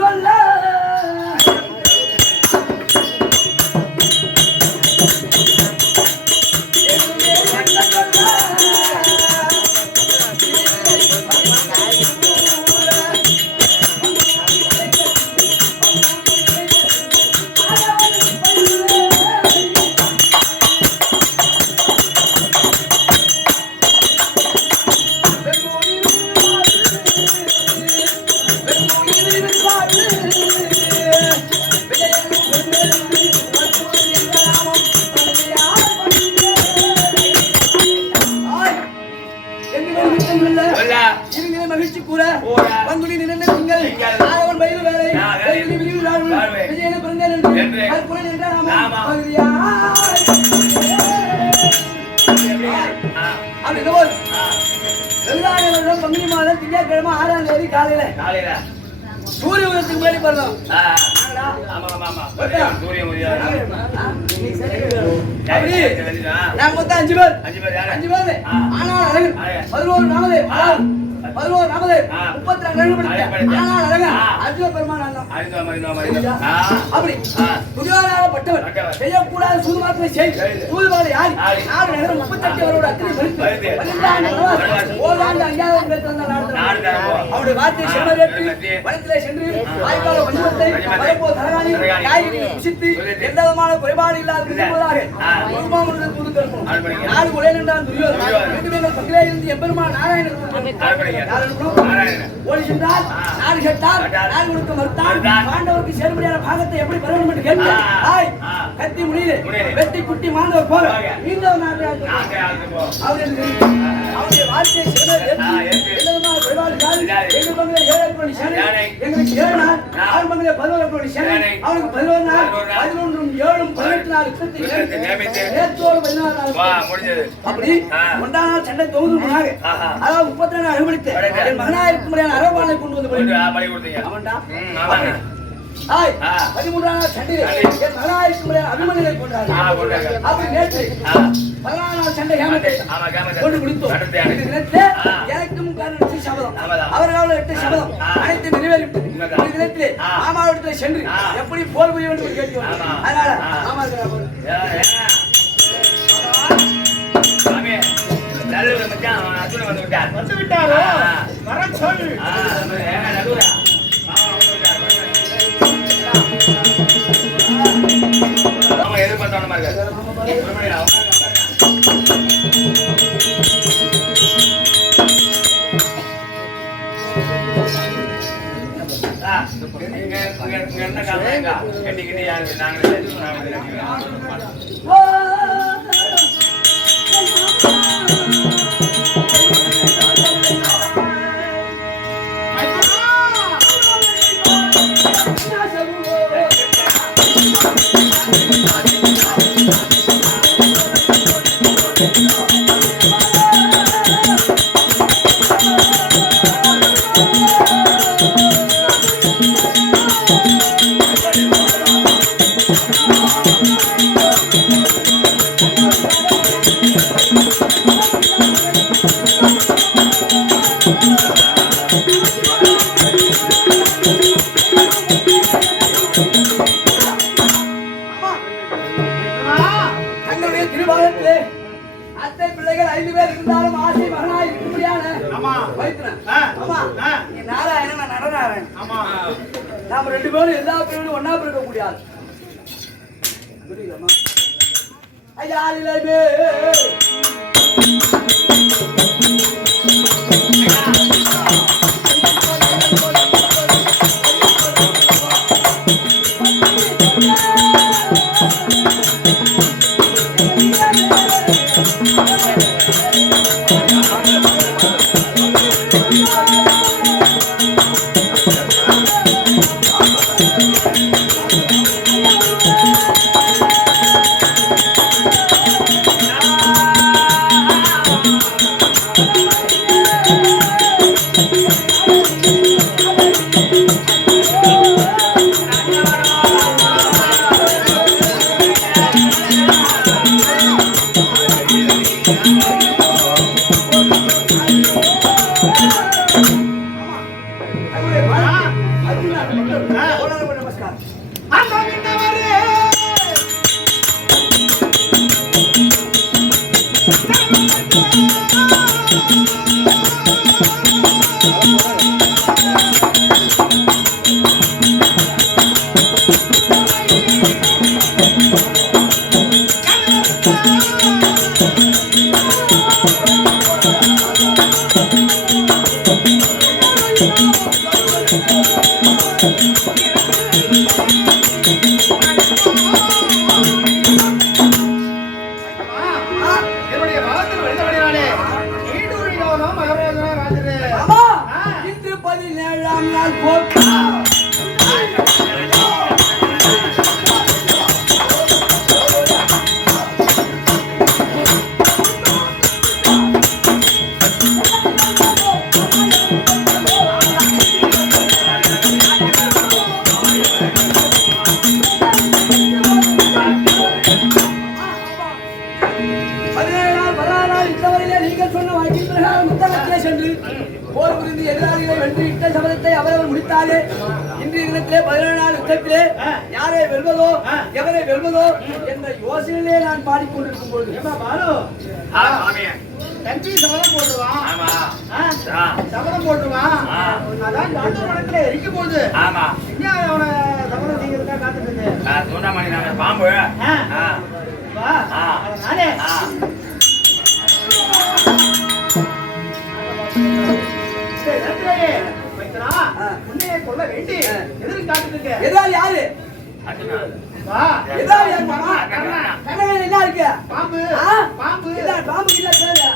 சொல்ல மகிழ்ச்சி கூற பங்குனி நினைந்த திங்கள் ஆதவன் வயது வேலை விஜயன பிறந்தேன் என்று கற்பனை என்ற நாமம் பங்குனி மாதம் திங்கட்கிழமை 6ஆம் தேதி காலையில சூரிய உதயத்துக்கு முன்னாடி பிறந்தோம். நாங்க மொத்தம் 5 பேர். 5 பேர் ஆனால் அழகு 11 நாமதே 11 நாமதே 32 ஆனால் அழகு அர்ஜுன பெருமான் அப்படி புதியவராகப்பட்டவர் செய்யக்கூடாத சூதுமாத்திரை செய் சூதுவாளை யார் 4 நகரம் 38 அவரோட அத்தனை மறுத்து ஓராண்டு 5000 பேர் தந்த அவருடைய வார்த்தை செல்வதற்கு வனத்திலே சென்று வாய்க்கால வடிவத்தை வரப்போ தரகாணி காய்கறி புசித்து எந்த விதமான குறைபாடு இல்லாத குருமாமுடன் தூது கருப்போம் 4 கொலை நின்றான் துரியோதனன் எங்கள் பக்கத்திலே இருந்து எம்பெருமான் நாராயணன் ஓடி சென்றார் 4 கேட்டார் 4 கொடுக்க மறுத்தார் பாண்டவருக்கு சேர்படியான பாகத்தை எப்படி பெற வேண்டும் என்று கேட்டார் கத்தி முடியல வெட்டி குட்டி மாண்டவர் போல மீண்டும் அவருடைய வார்த்தையை எங்கள் பங்கிலே 7 கோடி சேனை எங்களுக்கு 7 நாள் அவர் பங்கிலே 11 கோடி சேனை அவனுக்கு 11 நாள் 11 7 18 நாள் நேற்றோடு 16 நாள் அப்படி 1ஆம் நாள் சண்டை தொகுதியாக அதாவது 32 நாள் அனுமதித்து என் மகனாக இருக்கும் முறையான அரபானை கொண்டு வந்து அவன்டா 13ஆம் நாள் சண்டை என் மகனாக இருக்கும் முறையான அபிமனியை கொண்டாரு அப்படி நேற்று 14ஆம் நாள் சண்டை கொண்டு முடித்தோம் எனக்கும் காரணம் சபதம் அவர்களால் 8 சபதம் அனைத்து நிறைவேறிவிட்டது இந்த தினத்திலே மாமாவிடத்தில் சென்று எப்படி போர் புரிய வேண்டும் என்று கேட்கிறோம் அதனால மாமா வந்து விட்டாரோ வர சொல் எதிர்பார்த்தான மாதிரி என்ன காரணம் கட்டிக்கிட்டு யாரு நாங்களே அத்தை பிள்ளைகள் 5 பேர் இருந்தாலும் ஆசை மகனாய் இருக்கும்படியான நாராயணன் நான் நடனாரன் நாம 2 பேரும் எல்லா பேரும் ஒன்னா பிறக்க முடியாது புரியுதா ஐயா நமஸ்காரம். இன்றைய தினத்திலே 17 நாள் யுத்தத்திலே யாரை வெல்வதோ எவரை வெல்வதோ என்ற யோசனையிலே நான் பாடிக்கொண்டிருக்கும் பொழுது சபதம் போட்டுருவான். அதான் வடக்குல இருக்க போகுது. அவனை சபதம் செய்யறதுக்காக காத்துட்டு இருக்கு. பாம்பு நானே முன்னையே கொள்ள வேண்டி எதிர்த்து காத்துட்டு எதாவது யாரு எதாவது யாரு மாமா கண்ணகன் என்ன இருக்கு பாம்பு பாம்பு இல்ல பாம்பு இல்ல பேரு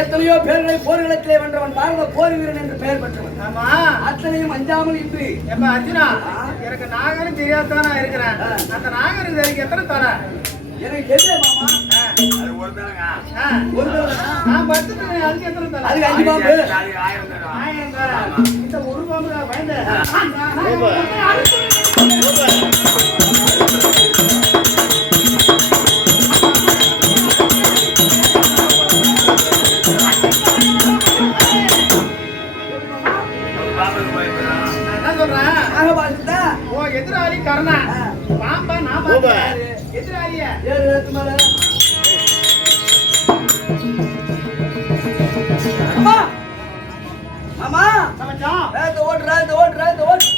எத்தனையோ பேர்களை போர்க்களத்திலே வென்றவன் பாரத போர் வீரன் என்று பெயர் பெற்றவன். அத்தனையும் அஞ்சாமல் இன்று அர்ஜுனா எனக்கு நாகரும் தெரியாதானா இருக்கிறேன். அந்த நாகருக்கு எனக்கு எத்தனை தர எனக்கு தெரியல மாமா. அது ஒரு தரங்க நான் பத்து அதுக்கு எத்தனை தர அதுக்கு 5 பாம்பு 1000 தர. இந்த ஒரு பாம்பு பயந்து எதிராளி கர்ணா பாம்பா நான் எதிராளிய மாமா ஓட்டு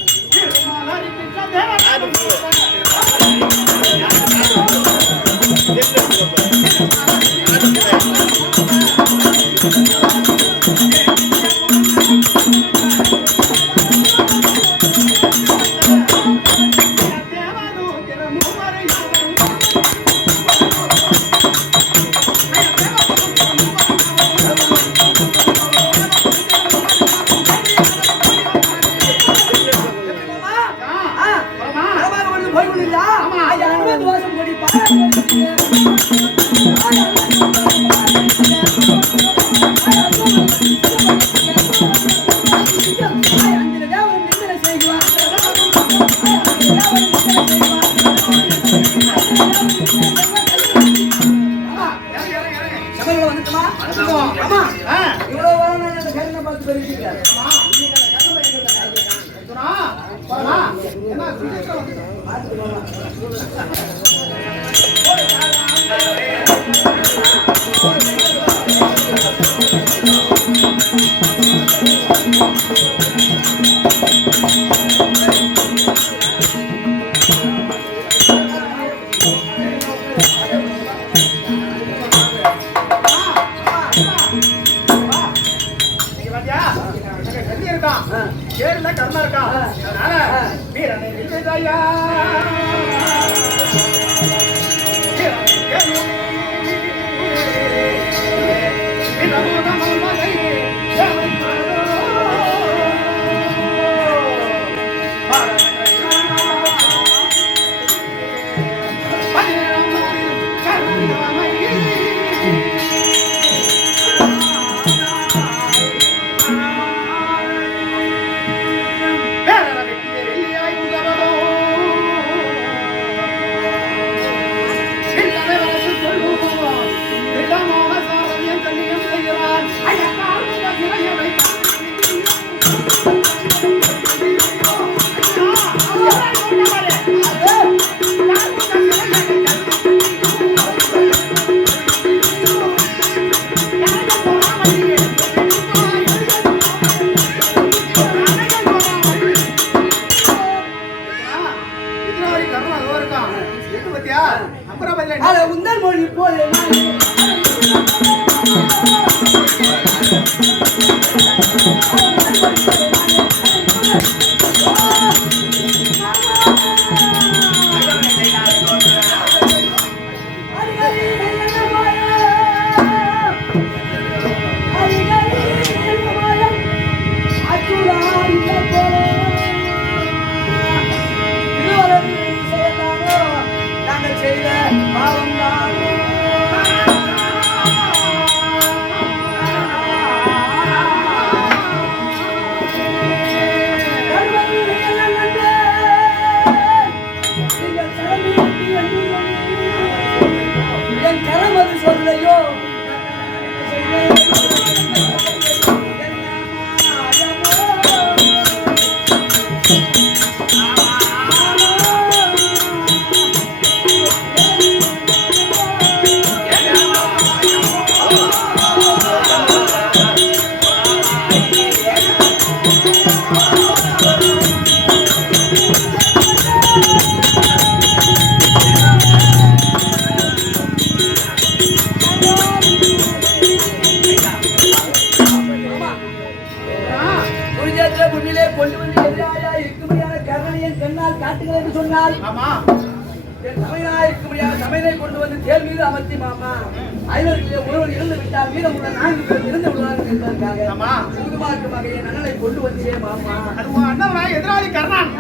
கேரள கர்மா இருக்கான். அதனால வீரனை விஜயா இருக்கும் எது பத்தியா அப்புறம் பதில அட உந்தன் மொழி போலே சமையலை கொண்டு வந்து தேர் மீது அமர்த்தி மாமா ஐவருக்கு ஒருவர் இருந்து விட்டால் மீதமுள்ள 4 பேர் இருந்து விடுவார்கள் என்பதற்காக சுகுமாருக்கு மகையை நன்னலை கொண்டு வந்தே மாமா. அது அண்ணா எதிராளி கர்ணன்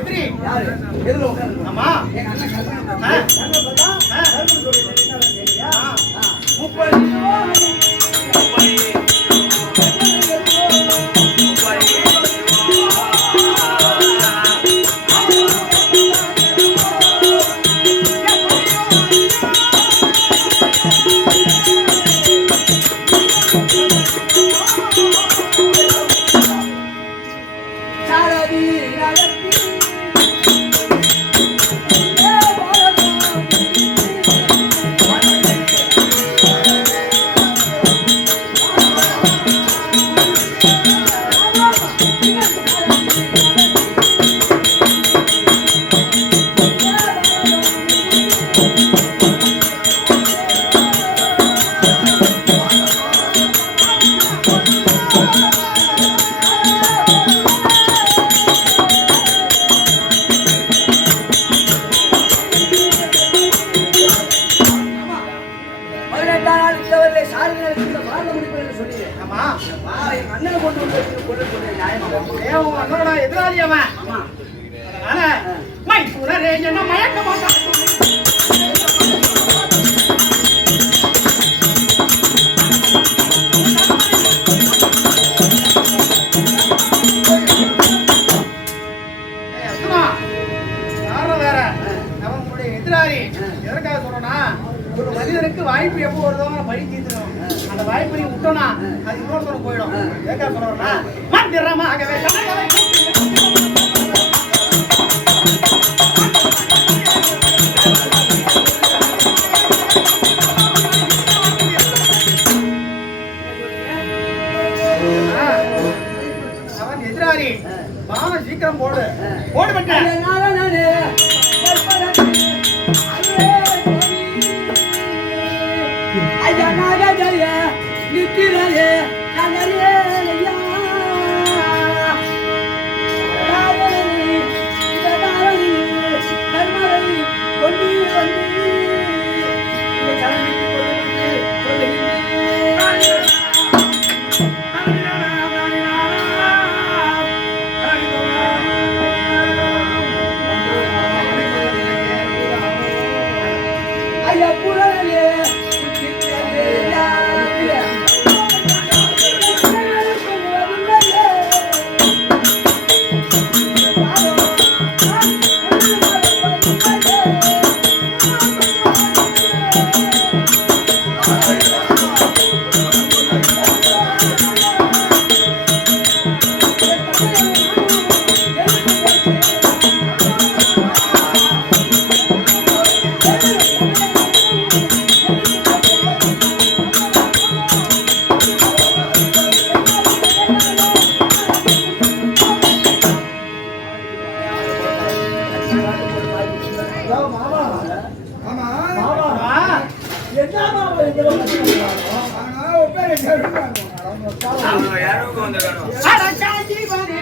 எதிரி யாரு எதிர உட்கார்ந்து ஆமா எங்க அண்ணன் கர்ணன் முப்படி எதிராளி அவன் அதனால மைசூரரே என்ன மயக்க மாட்டான் வேற அவங்களுடைய எதிராளி எதற்காக சொல்றோம்னா ஒரு மனிதனுக்கு வாய்ப்பு எப்போ வருதோ பழி தீர்த்துடும் அந்த வாய்ப்பு நீ விட்டோம்னா அது இன்னொருத்தவங்க போயிடும் எதுக்காக சொல்றோம்னா மந்திரமாகவே அவன் எதிராளி பான சீக்கிரம் போடு விட்டேன் மாமா ஆமா மாமா என்ன மாமா இந்த ஆனா ஒப்பேரே சொல்றாங்க அவங்க யாரோக்கு வந்திருக்கானோ அட காஞ்சி பாரு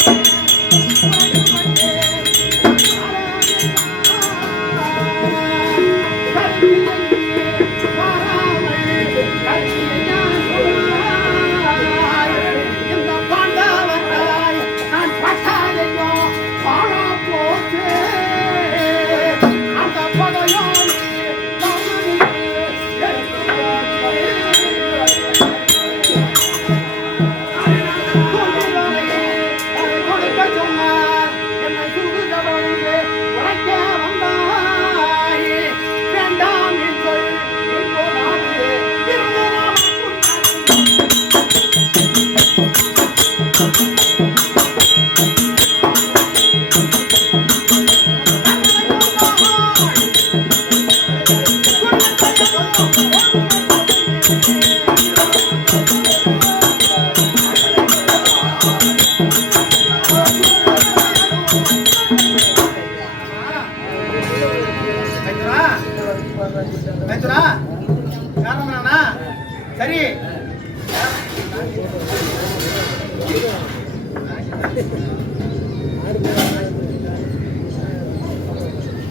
சரி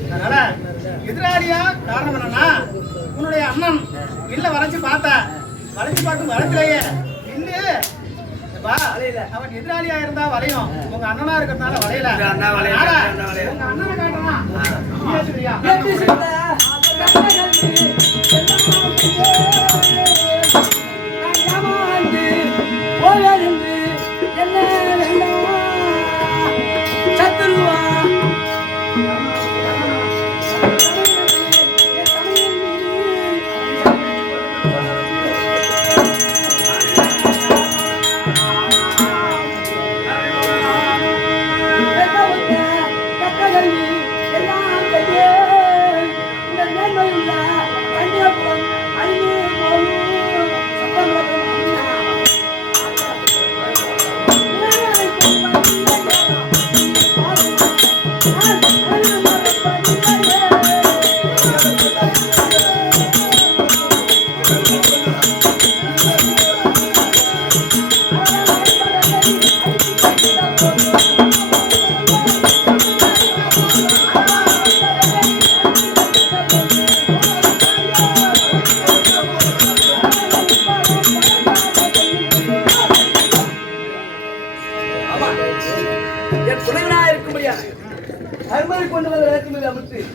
அதனால எதிராளியா காரணம் என்னன்னா உன்னுடைய அண்ணன் இல்ல வளைச்சு பார்க்கும் வளத்திலேயே இல்ல அவன் எதிராளியா இருந்தா வளையும் உங்க அண்ணனா இருக்கிறதுனால வளையல உங்க அண்ணனை காட்டுறா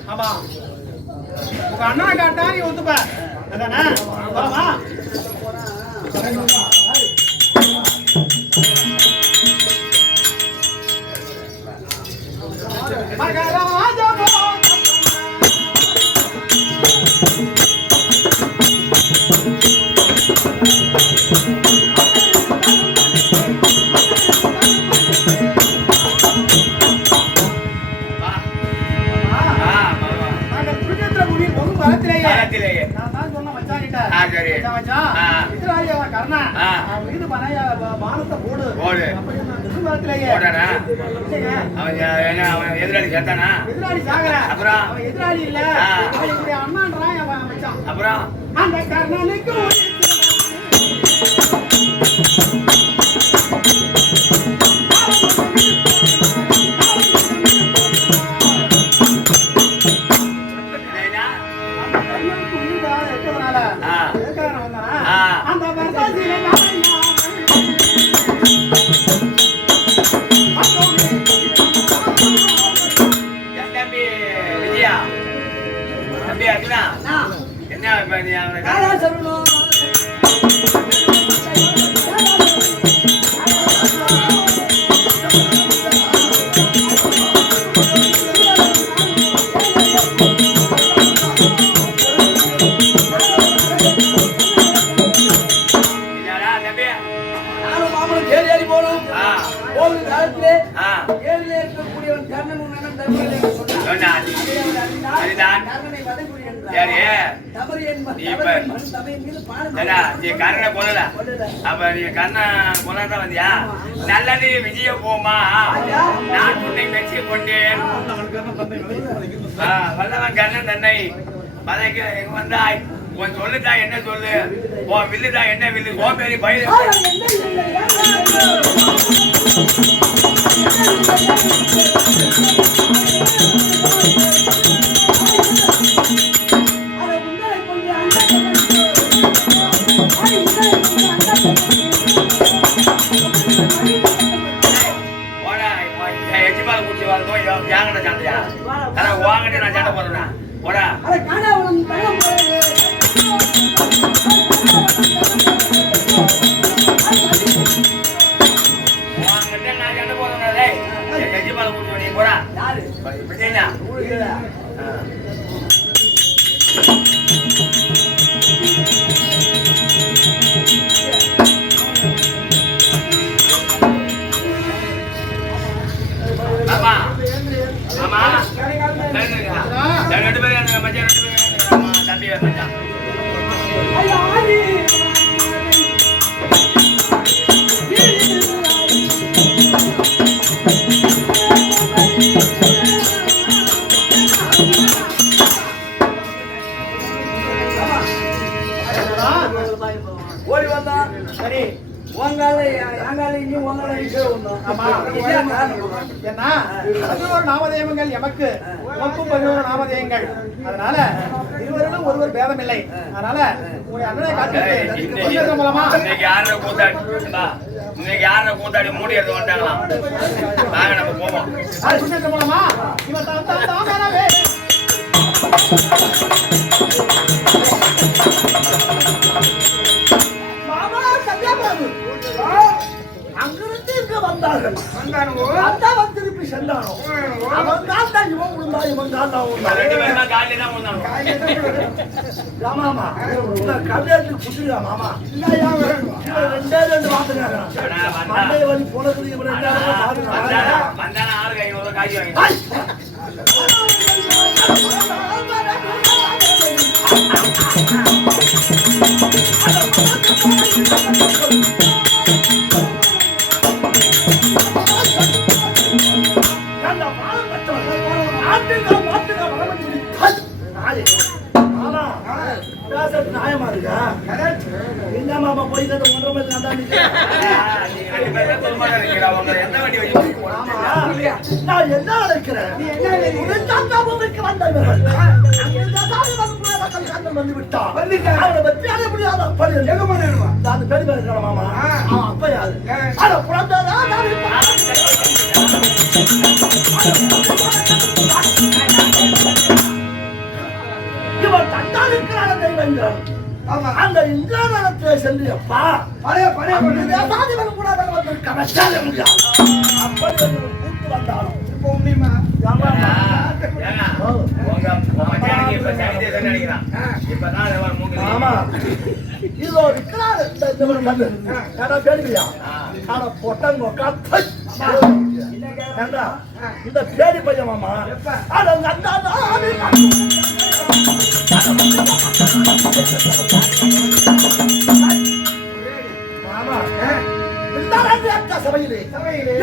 ஆமா உங்க அண்ணனை காட்டா நீ ஒத்துப்ப அதானே வரமா எதிராளி சேர்த்தானா அப்புறம் எதிராளி இல்ல அண்ணான்றான் அப்புறம் அந்த கர்ணனுக்கு யாரு தவறு என் மண், நீ தவறு இப்ப- என் மண், தவறு என் மீது பானம் ஏடா, நீ கண்ணனை கொல்லல கொல்லல. அப்ப நீ கண்ணை கொல்லாதான் வந்தியா நல்லது விஜய போமா நான் உன்னை மெச்சி கொண்டேன் வல்லவன் கண்ணன் தன்னை பதைக்க எங்க வந்தாய் உன் சொல்லுதா என்ன சொல்லு உன் வில்லுதா என்ன வில்லு உன் பேரி பயிர் ஆ, என்ன இல்லை, அதை முன்னாடி கொண்டு அந்த அதை முன்னாடி கொண்டு போடா எச்சிபால் குடிச்சு வாழ்ந்தோம் யாங்கட சண்டையா ஆனா வாங்கிட்டு நான் சண்டை போடுறேன் போடா அதை காணாவளம் பள்ளம் போறது வாங்கிட்டு நான் சண்டை போடுறேன் எச்சிபால் குடிச்சு நீ போடா யாரு விஜயனா ஊருக்குதா? ஆமா ஆமா ரெண்டு பேரும் மச்சான் ரெண்டு பேரும் ஆமா தம்பி மச்சான் ஐயா, ஆதி. ஓடி வந்தா சரி உங்கால எங்கால இங்கேயும் உங்கால இங்கே ஒண்ணும். ஆமா. இதான் காரணம். ஏன்னா 11 நாமதேயங்கள் எமக்கு உனக்கும் 11 நாமதேயங்கள். அதனால இருவரிலும் ஒருவர் பேதம் இல்லை. அதனால உங்களுடைய அண்ணனை காட்டி மூலமா இன்னைக்கு யார கூத்தாடி மூடி எடுத்து வந்துட்டாங்களாம் வாங்க நம்ம போவோம் சுண்ணத்து மூலமா இவன் தான் வேணவே மாமா சத்யாபாபு அங்கிருந்து இங்க வந்தார்கள். அதான் திருப்பி சென்றானோ. அவன் தான் இவன் விழுந்தா, இவன் தான் ரெண்டு பேருமே காலையில தான் வந்தாங்க மாமா கல்யாணத்துக்கு புரியுதா மாமா ரெண்டு வார்த்தை மண்டை வலி போனது இவன் வந்தான ஆளுக்கு 500 காய்ச்சி வாங்கி நியாயமா இருக்கா என்ன மாமா போய் ஒன்றரை மணி நான் எந்த வண்டி வச்சு நான் என்ன அழைக்கிறேன் வந்து விட்டா அவனை பற்றி அடைய முடியாத அந்த பெரிய இருக்கிற மாமா அவன் அப்ப யாரு அட குழந்தைதான் இவன் தட்டால் இருக்கிறான தெய்வங்கள் அந்த இந்திரானத்தை சென்று அப்பா பழைய சாதிவன் கூட வந்து கவச்சாத முடியாது அப்படி கூட்டு வந்தாலும் இப்போ உண்மைமா இதோ இருக்கிறார் இந்த பேடி பையன் மாமா சபையிலே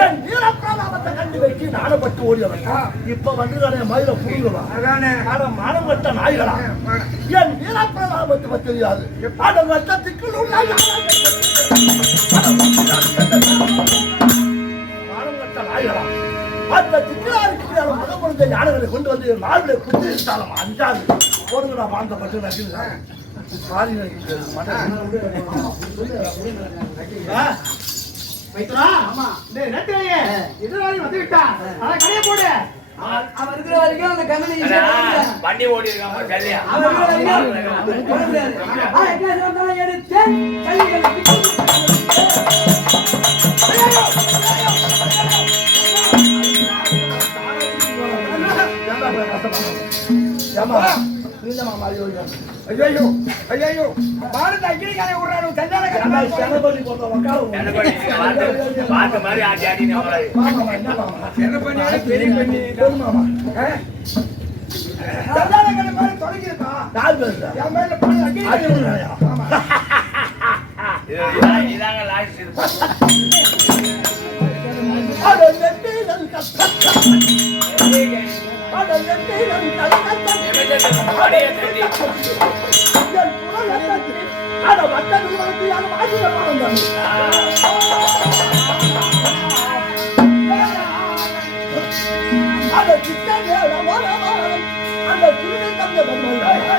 என் வீரப்பிரதாபத்தை கண்டு வைத்து நாடப்பட்டு ஓடியவன் இப்ப வந்து மயில புரியுவா மானம் கட்ட நாய்களா என் வீரப்பிரதாபத்தை பற்றி தெரியாது அதன் வட்டத்துக்கு மானம் கட்ட நாய்களா அந்த திக்காருக்கு முதல் குழந்தை யானைகளை கொண்டு வந்து நாடுகளை குத்திருந்தாலும் அஞ்சாது போடுங்க வாழ்ந்தப்பட்டு நடிகை மாறி அவன் இருக்கிற வரைக்கும் அந்த கம்பெனி வண்டி ஓடி இருக்கான் கல்யா ஐயோ ஐயோ பாரத அக்கினி காலை விடுறாரு கல்யாண செனபலி போட்ட வக்கால பாத்த மாதிரி ஆடி ஆடி மாமா என்ன மாமா செனபலி பெரிய பண்ணி போடு மாமா கல்யாண காலை மாதிரி தொடங்கி இருக்கா யார் பேசுற? என் மேல பழி அடி. அடிக்கிறாயா? ஆமா. இதாங்க லாஸ்ட் அட நெட்டிலன் கத்தக்க. அட நெட்டிலன் கலக்கத்த. வடைய தட்டி என் குலகத்தை அட வட்டத்தில் வந்து யார் வாங்கிட போறாங்க? அட சித்தனே வர அந்த திருநை தந்த வந்தாங்க.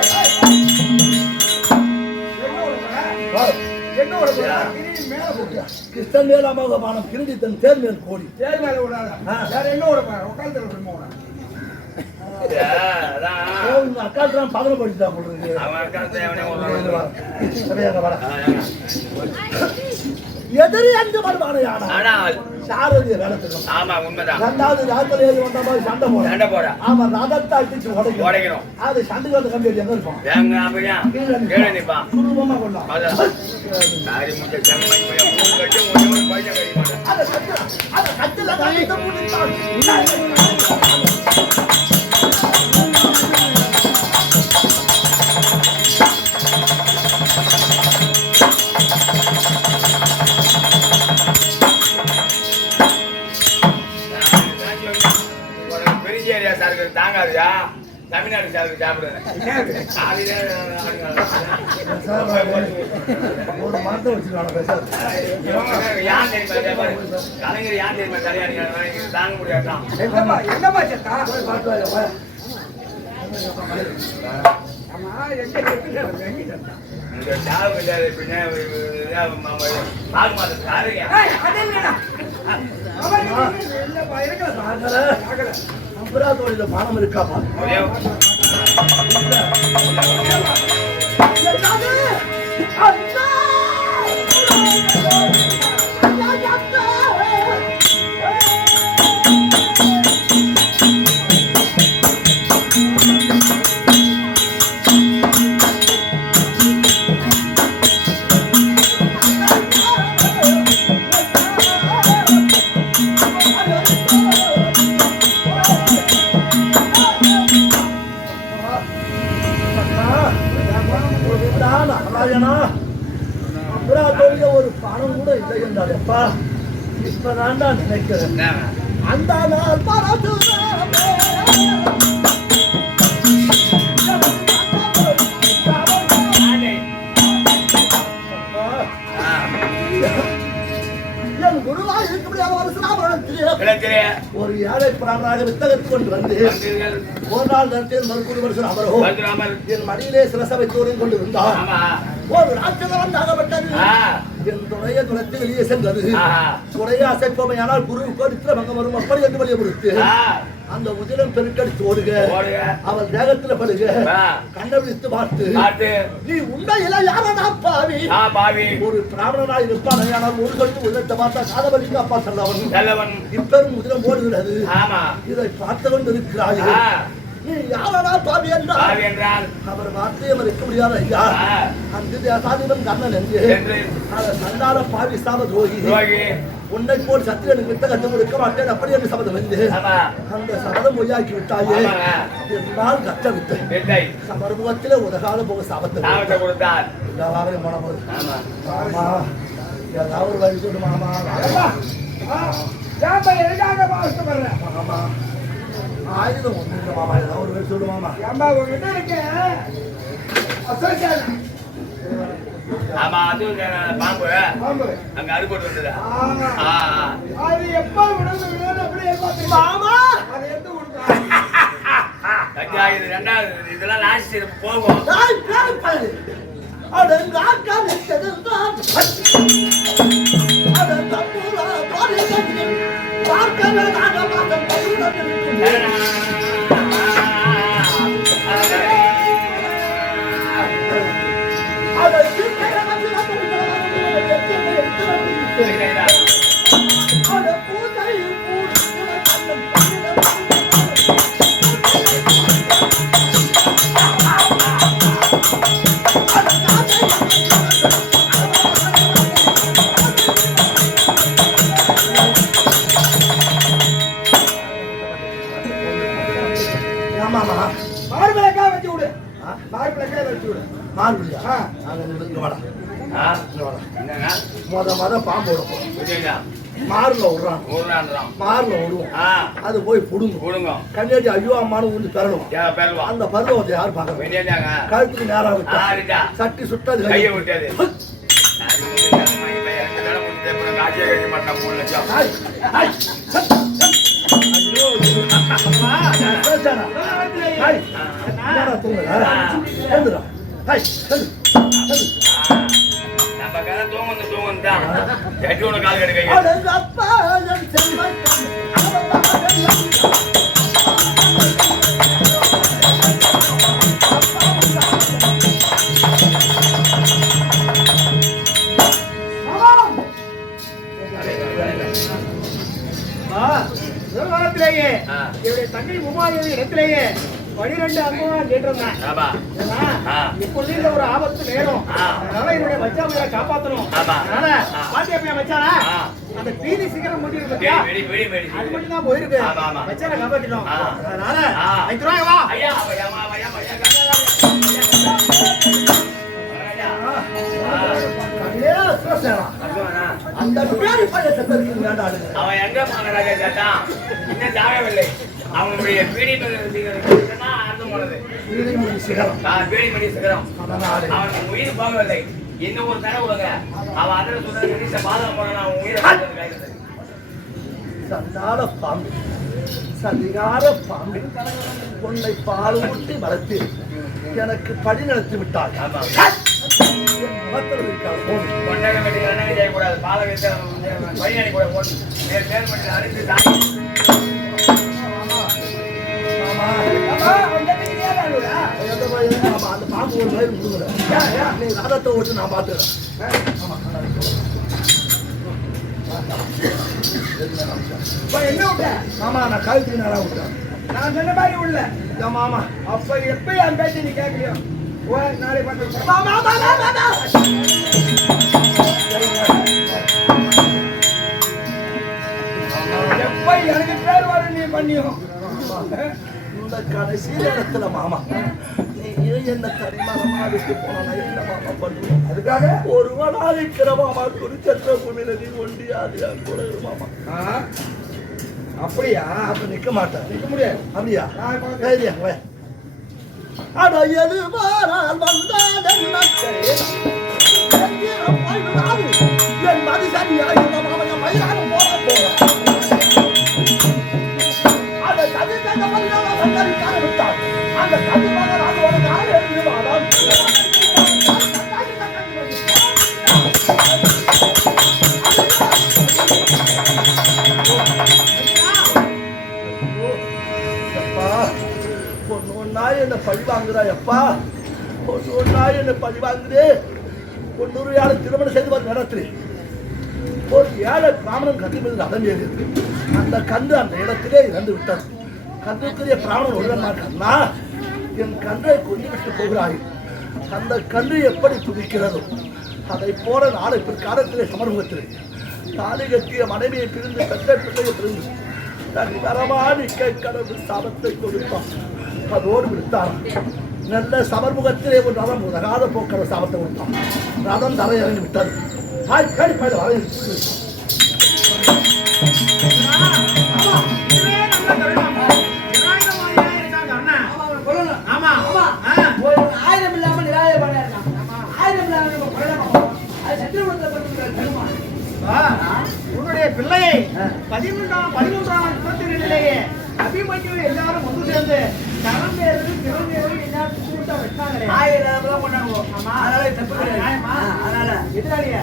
என்ன ஒரு கிரீன் மேல போட்டியா? கிருஷ்ணன் மேலாமாக மானம் கிருடி தன் தேர் மேல் கோடி. தேர் மேல விடாத. வேற என்ன ஒரு உட்கார்ந்து விடுமா? உங்க அக்காவுக்கு தான் பதன படிச்சுட்டா போடுறது. எதிரி அங்கு வருவானையானால் சாரதிய வேலைக்கணும். ஆமா உண்மைதான். ரெண்டாவது ராத்திரி ஏறி வந்த மாதிரி சண்டை போட. ஆமா ரதத்தை அடிச்சு உடைக்கணும். அது சண்டைக்கு வந்து கம்பி எங்க இருக்கும்? சுலபமா கொள்ளலாம். அதை கட்டில கட்டிட்டு முடித்தான். தாங்காதுயா தமிழ்நாடு சாருக்கு சாப்பிடுறேன் ஒரு மரத்தை வச்சுக்கலாம் பேசாது. யான் தெரியுமா கலைஞர் யான் தெரியுமா தலையாடி தாங்க முடியாதான். என்னப்பா சேத்தா? இந்த சாவு கிடையாது பின்ன பால் மாதம் சாருங்க அம்பராதோட பானம் இருக்காப்பா. அம்பராதோட ஒரு பானம் கூட இல்லை என்றால் எப்பா இப்பதான்டா நினைக்கிறேன். அந்த நாள் பாராட்டு என் குருவாய் இருக்க முடியாத ஒரு சிராமணத்திலே ஒரு ஏழை பிராமணராக வித்தகத்து கொண்டு வந்து ஒரு நாள் நேரத்தில் மறுபடி வருஷம் அவரோ என் மடியிலே சிரச வைத்தோடு கொண்டு இருந்தார். ஒரு ராட்சதம் ஆகப்பட்டது. என் துணைய துணத்து வெளியே சென்றது. துணைய அசைப்போமையானால் குருவுக்கோ நித்திரபங்கம் வரும் அப்படி என்று வெளியே கொடுத்து அந்த உதிரம் பெருக்கடித்து ஓடுக. அவள் தேகத்துல படுக. கண்ணவிழித்து பார்த்து நீ உண்மையில யாரா பாவி ஒரு பிராமணனா இருப்பான். ஆனால் ஒரு கட்டு உள்ளத்தை பார்த்தா காதவழிக்கு அப்பா செல்லவன் இப்பெரும் உதிரம் ஓடுகிறது. இதை பார்த்து கொண்டு இருக்கிறாய். நீ யாரா பாவி என்றால் அவர் வார்த்தையை மறுக்க முடியாத ஐயா. அந்த தேசாதிபன் கண்ணன் என்று சண்டார பாவி சாம துரோகி உன்னை போல் சத்திரனுக்கு வித்த கட்டு கொடுக்க மாட்டேன் அப்படி என்று சபதம் வந்து அந்த சபதம் பொய்யாக்கி விட்டாயே என்னால் கட்ட வித்தை சமர்முகத்திலே உதகால போக சாபத்தை கொடுத்தார். ஏதாவது ஒரு வழி சொல்லு மாமா. மாமா ஆயுதம் ஒண்ணு இல்லை மாமா. ஏதாவது ஒரு வழி சொல்லு மாமா. உங்ககிட்ட இருக்க ஆமா அது பாம்பு அங்க அறுபட்டு வந்ததா அது எப்ப மாமா அது எடுத்து கொடுத்தா இது ரெண்டாவது இதெல்லாம் லாஸ்ட் போகும். மார்பிளக்கே வச்சு விடு. மார்பிளியா இங்க வாடா என்னங்க மொத பாம்பு விடுவோம் புரியல மார்ல விடுறான் ஊர்றான்றான் மார்ல விடுவோம் அது போய் புடுங்க கொடுங்க கண்ணாடி ஐயோ அம்மானு வந்து பெறணும் பெறலாம் அந்த பருவத்தை யார் பார்க்க வெளியாங்க கழுத்துக்கு நேரா விட்டா ஆரிடா சட்டி சுட்டது கையை விட்டாது காட்சியை கட்டி பண்ண 3 லட்சம் ஐயோ நம்ம கதை தூங்கும் தான் எட்டு ஒன்று கால் கிடைக்க விவகாரத்திலேயே என்னுடைய தங்கை உமாதேவி இடத்திலேயே 12 அங்குலம் கேட்டிருந்தேன். இப்பொழுது இந்த ஒரு ஆபத்து நேரம், அதனால என்னுடைய மச்சாமையை காப்பாற்றணும். அதனால பாத்தியா மச்சானா அந்த பீதி சிகரம் மட்டும் இருக்கு, அது மட்டும் தான் போயிருக்கு. மச்சானை காப்பாற்றினோம். அதனால வா அந்த பேரு பையன் அவன் எங்க மகாராஜா கேட்டான் இன்னும் ஜாகவில்லை. அவனுடைய பீடிமணி சிகரம் அவன் உயிர் போகவில்லை. இன்னும் ஒரு தடவை விடுங்க. அவன் அதில் சொல்ற பாதம் போன அவன் உயிரை சந்தான பாம்பு சதிகார பாம்பு உன்னை பால் ஊட்டி வளர்த்து எனக்கு படி நடத்தி விட்டாள். செய்யக்கூடாது. பாலை வைத்து பையனை கூட போட்டு அடித்து அந்த பாம்பு ஒரு வயிறு முடுங்கல நீ ரதத்தை ஓட்டு நான் பாத்துக்கிறேன். ஆமா நான் கழுத்து நேரா விட்டேன். நான் சொன்ன மாதிரி உள்ள ஆமா அப்ப எப்ப என் பேச்சு நீ கேட்கலையோ நாளை பார்த்து எப்ப எனக்கு பேர் வரும் நீ பண்ணியும் இந்த கடைசி நேரத்துல மாமா நீ என்ன தரிமானமா விட்டு போனா என்ன மாமா பண்ணுவோம்? அதுக்காக ஒரு நாளைக்கிற மாமா குறிச்சற்ற பூமியில நீ ஒண்டியாது கூட மாமா. அப்படியா? அப்ப நிக்க மாட்டேன். நிக்க முடியாது. அப்படியா? தைரியா வே அடையது வாரால் வந்தால் என் மதிசரியாக மாமன் மயிலாக போற அந்த கதிர்காக விட்டார். அந்த கதிர்காக ஒரு நாள் எழுதி வாரால் என்ன பழி வாங்குறா எப்பா? ஒன்னா என்ன பழி வாங்குது. 100 யாரை திருமணம் செய்து நடத்துறேன். ஒரு ஏழை பிராமணன் கன்று மீது அடங்கியது. அந்த கன்று அந்த இடத்திலே இறந்து விட்டார். கன்றுக்குரிய பிராமணன் ஒருவன் கண்ணா என் கன்றை கொண்டு விட்டு போகிறாய். அந்த கன்று எப்படி துடிக்கிறதோ அதை போல நாளை பிற்காலத்திலே சமர்முகத்திலே தாலி கட்டிய மனைவியை பிரிந்து பெற்ற பிள்ளையை பிரிந்து தன் வரமாடி கடவுள் சாபத்தை கொடுத்தான். அதோடு விடுத்தாராம். நல்ல சமர்முகத்திலே ஒரு ரதம் உதகாத போக்கிற சாபத்தை கொடுத்தான். ரதம் தரை இறங்கி விட்டது. ஆயுதம் இல்லாம நிராய பண்ண ஆயுதம் இல்லாம உன்னுடைய பிள்ளையை 13ஆம் யுத்தத்திலேயே அபிமன்யு எல்லாரும் ஒன்று சேர்ந்து கரம்பேறு திறந்தேறு எல்லாரும் கூட்ட வச்சாங்களே. ஆயிரம் கொண்டாங்க. ஆமா, அதனால தப்பு கிடையாது. அதனால எதிராளியா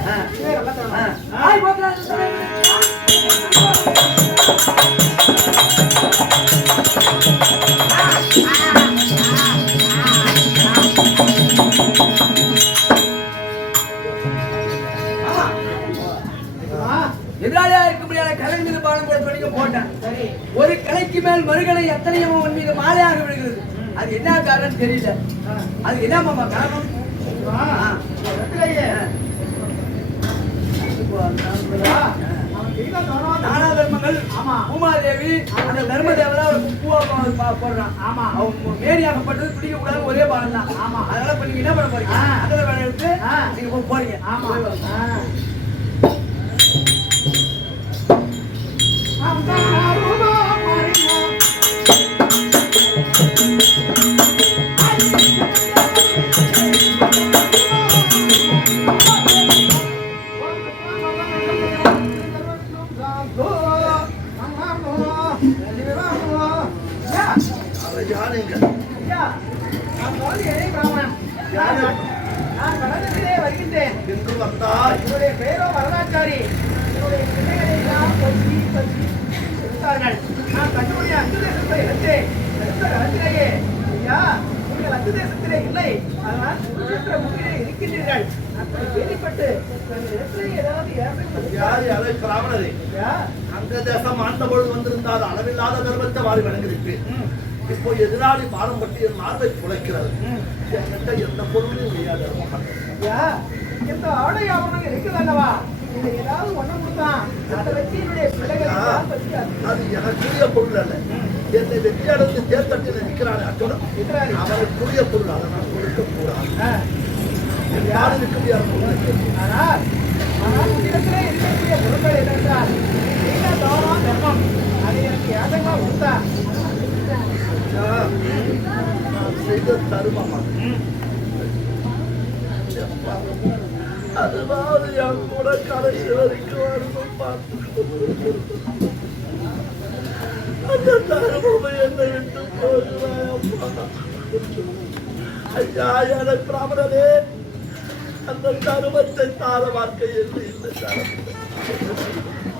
எதிராளியா இருக்க முடியாத கலை மீது பாடம் போட சொல்லி போட்டேன். ஒரு கலைக்கு மேல் மறுகலை எத்தனையோ உன் மீது மாலையாக விடுகிறது. அது என்ன காரணம் தெரியல. அது என்ன மாமா காரணம்? இதுதான் தர்மம். தான தர்மங்கள். ஆமா. பூமாதேவி அந்த தர்மதேவரை அவருக்கு பூவா போடுறான். ஆமா. அவங்க மேனியாகப்பட்டது பிடிக்க கூடாது ஒரே பாலம் தான். ஆமா. அதனால இப்ப நீங்க என்ன பண்ண போறீங்க? அதில் வேலை எடுத்து நீங்க போறீங்க. ஆமா. என்று வந்தால் என்னுடைய பெயரோ வரலாற்றாரி. என்னுடைய பிள்ளைகளை எல்லாம் பற்றி எடுத்தார்கள். நான் தன்னுடைய அஞ்சு தேசத்தை எடுத்தேன். எடுத்த காலத்திலேயே ஐயா நீங்கள் அஞ்சு தேசத்திலே இல்லை, அதனால் முக்கிலே இருக்கின்றீர்கள். அப்படி கேள்விப்பட்டு ஏதாவது யாரை பிராமணரே அந்த தேசம் ஆண்ட பொழுது வந்திருந்தால் அளவில்லாத தர்மத்தை வாரி வழங்கியிருப்பேன். இப்போ எதிராளி பாரம் பற்றி என் மார்பை குலைக்கிறது. என்கிட்ட எந்த பொருளும் முடியாது. இந்த ஆடை ஆவணம் இருக்குது அல்லவா, இதை ஏதாவது ஒண்ணு கொடுத்தான் அதை வச்சு என்னுடைய பிள்ளைகளை அது எனக்குரிய பொருள் அல்ல. என்னை வெற்றி அடைந்து தேர்தட்டில் நிற்கிறானே அச்சுடன் அவனுக்குரிய பொருள். அதை நான் கொடுக்க கூடாது. யாரும் இருக்க முடியாது. ஆனால் உன்னிடத்திலே இருக்கக்கூடிய பொருட்கள் என்னென்றால் தானம் தர்மம் அதை எனக்கு யாதகமா கொடுத்தா செய்த தருமமா அதுவாவது என் கூட கடைசி வரைக்கும் வரணும் பார்த்து அந்த தருமமை என்னை விட்டு போகிறாயப்பா. ஐயா என பிராமணனே அந்த தருமத்தை தார வாழ்க்கை என்று இல்லை.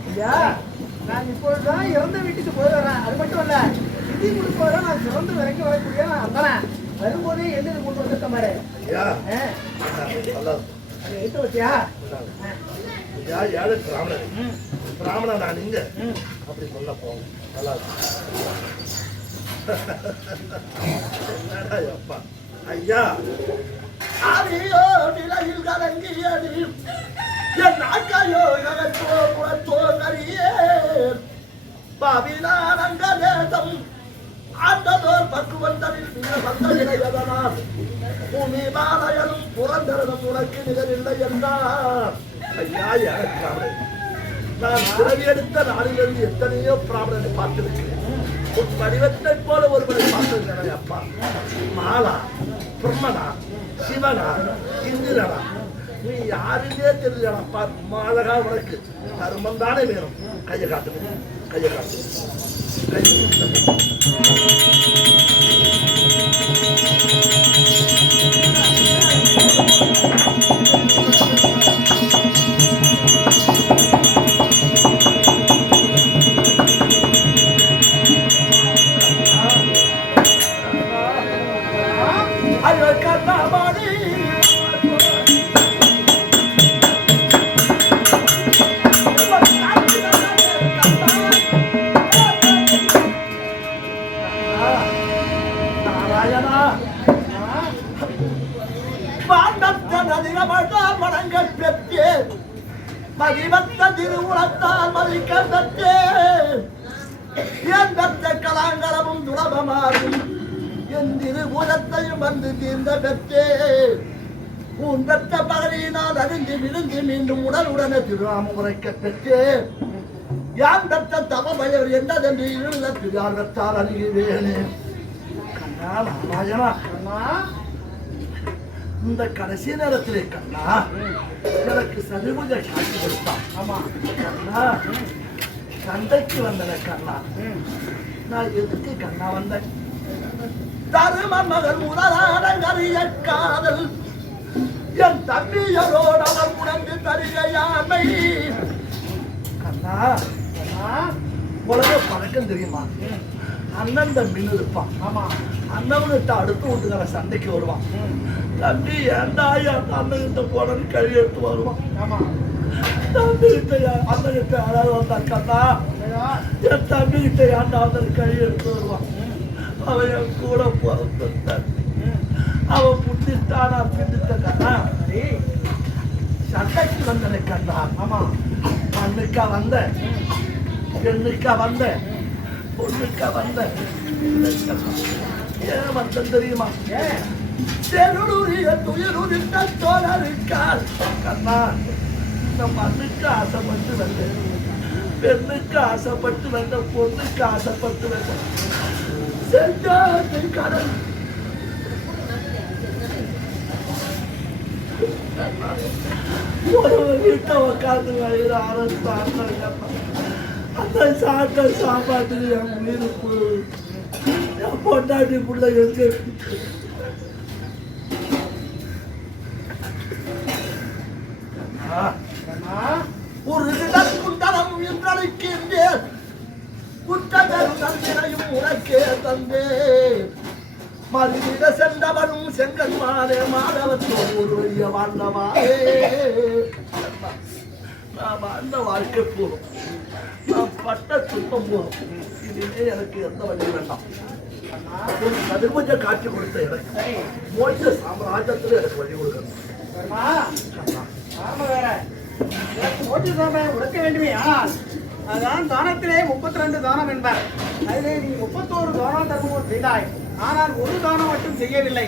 ஐயா நான் இப்பொழுதுதான் இறந்த வீட்டுக்கு போயிடுறேன். அது மட்டும் இல்ல நிதி கொடுப்பதான் நான் சிறந்து விலைக்கு வரக்கூடிய நான் வந்தேன். வரும்போதே என்ன கொண்டு வந்துட்ட மாதிரி அதை எடுத்து வச்சியா? ஐயா ஏழை பிராமணன் பிராமணன் நான் இங்க அப்படி சொல்ல போங்க. நல்லா அப்பா ஐயா ஆதியோ நிலையில் கலங்கியது என் நாக்கையோ நகத்தோ கரியே பாவிலான் அங்க தேசம் ஆண்டதோர் பக்குவந்தரில் வந்ததினையதனால் பூமி மாலையனும் புறந்தரதும் உனக்கு நிகரில்லை என்றார். ஐயா எனக்கு நான் பிறவி எடுத்த நாளிலிருந்து எத்தனையோ பிராமணனை பார்த்திருக்கிறேன். உன் வடிவத்தை போல ஒருவரை பார்த்திருக்கிறேன். அப்பா மாலா பிரம்மனா சிவனா இந்திரனா நீ யாருன்னே தெரியலப்பா. மாலகா உனக்கு தர்மம் தானே வேணும். கையை காட்டு கையை காட்டு திருவுளத்தால் மதிக்கத்தே எந்த கலாங்கலமும் துலபமாகும் என் திருபுரத்தையும் வந்து தீர்ந்த பெற்றே உன் பெற்ற பகலினால் அறிந்து விழுந்து மீண்டும் உடனுடனே திருநாமம் உரைக்க பெற்றே யான் பெற்ற தவமையவர் என்னதென்று இருளத்தால் பெற்றால் அறிகிறேனே. கண்ணா நாராயணா கண்ணா இந்த கடைசி நேரத்திலே கண்ணா எனக்கு சதுபுஜ காட்சி கொடுத்தான். ஆமா கண்ணா சண்டைக்கு வந்தன கண்ணா. நான் எதுக்கு கண்ணா வந்தேன்? தரும மகன் முதலானங்கரிய காதல் என் தம்பியரோடு அவர் உணர்ந்து தருகையாமை. கண்ணா கண்ணா உலக பழக்கம் தெரியுமா? அண்ணன் தம்பின்னு இருப்பான். ஆமா அண்ணவன்கிட்ட அடுத்து விட்டுக்கிற சண்டைக்கு வருவான். தம்பி ஏண்டா என் அண்ணன்கிட்ட போனன்னு கழி எடுத்து வருவான். ஆமா தம்பிகிட்ட அண்ணன்கிட்ட யாராவது வந்தா கண்ணா என் தம்பிகிட்ட ஏண்டா வந்து கழி எடுத்து வருவான். அவன் என் கூட பிறந்த தம்பி. அவன் புத்திட்டானா பிடித்த கண்ணா சண்டைக்கு வந்தன கண்ணா. ஆமா மண்ணுக்கா வந்த பெண்ணுக்கா வந்த பொண்ணுக்கா வந்த ஏன் வந்தேன் தெரியுமா? தெருளுரிய துயருரிட்ட தோழருக்கால் கண்ணா இந்த மண்ணுக்கு ஆசைப்பட்டு வந்தேன், பெண்ணுக்கு ஆசைப்பட்டு வந்த, பொண்ணுக்கு ஆசைப்பட்டு வந்த செஞ்சாத்தின் கடல் ஒரு வீட்டை உட்காந்து வயிறு ஆரம்பித்தாங்க. அந்த சாட்டை சாப்பாட்டுக்கு என் உயிருக்கு என் பொண்டாட்டி புள்ள எங்க ஒரு குண்டலம் என்றழைக்கின்றேன், குற்றங்களும் நன்மையும் உனக்கே தந்தே. மறுவிட சென்றவனும் செங்கன்மானே மாதவத்தோடு ஒரு வழிய வாழ்ந்தவாரே. நான் வாழ்ந்த வாழ்க்கை போதும், நான் பட்ட துன்பம் போதும், இனிமே எனக்கு எந்த வழி வேண்டாம். கதிர்மஞ்ச காட்சி கொடுத்த எனக்கு மோட்ச சாம்ராஜ்யத்தில் எனக்கு வழி கொடுக்கணும். உழைக்க வேண்டுமே. ஆனால் அதுதான் தானத்திலே 32 தானம் என்பார். அதிலே நீ 31 தானம் தர்மம் செய்தாய். ஆனால் ஒரு தானம் மட்டும் செய்யவில்லை.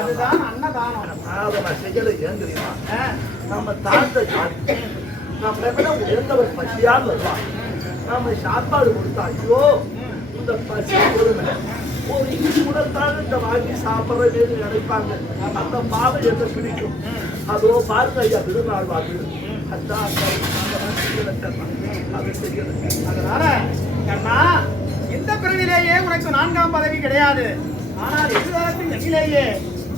அதுதான் அன்னதானம். நான் செய்யலை. ஏன் தெரியுமா? நம்ம தாழ்ந்த ஜாதி, நம்ம விட உயர்ந்தவர் பசியால் வருவான். நாம சாப்பாடு கொடுத்தா ஐயோ இந்த பசி பொறுமை ஒரு இஞ்சி கூடத்தான் இந்த வாங்கி சாப்பிட்றதுன்னு நினைப்பாங்க. அந்த பாவை என்ன பிடிக்கும். அதோ பாருங்க ஐயா திருநாள் வாக்கு அதனால கண்ணா இந்த பிறவிலேயே உனக்கு 4ஆம் பதவி கிடையாது. ஆனால் எதிர்காலத்தின் நெகிலேயே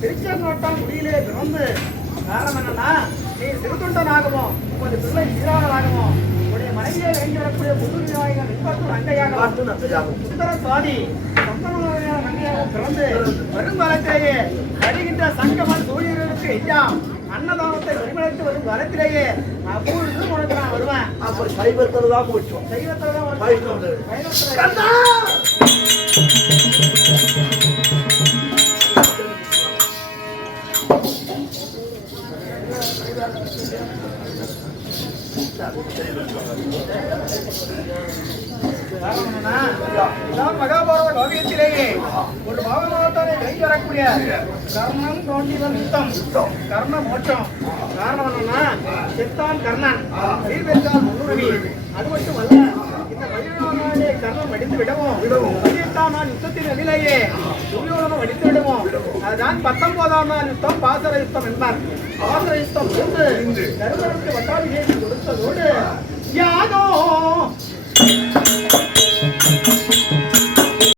திருச்செங்கோட்டம் குடியிலே பிறந்து காரணம் என்னன்னா நீ சிறுத்தொண்டனாகவும் உங்களுடைய பிள்ளை சீராளராகவும் உடைய மனைவியை வேண்டி வரக்கூடிய புதுநாயகன் நிற்பத்தில் அங்கையாகவும் சுந்தர சுவாதி நங்கையாகவும் பிறந்து வரும் காலத்திலேயே வருகின்ற சங்கமன் சூரியர்களுக்கு எல்லாம் அன்னதானத்தை வழிமடைத்து வரும் காலத்திலேயே அப்பொழுது உனக்கு நான் வருவேன். அப்ப சைவத்தில் தான் போச்சோம். சைவத்தில் தான் மகாபாரத காவியத்திலேயே ஒரு பாவமாவத்தானே கழித்து வரக்கூடிய கர்ணம் தோன்றிவன் யுத்தம் கர்ண மோட்சம். காரணம் என்னன்னா செத்தான் கர்ணன் சீர்வென்றால் முன்னுரிமை. அது மட்டும் அல்ல, இந்த 17 கர்ணம் வடித்து விடவும் 18ஆம் நாள் யுத்தத்தின் நிலையே துரியோதனம் வடித்து விடுவோம். அதுதான் 19ஆம் நாள் யுத்தம் பாசர யுத்தம் என்பார். பாசர யுத்தம் என்று கருவருக்கு வட்டாபிஷேகம் கொடுத்ததோடு யாதோ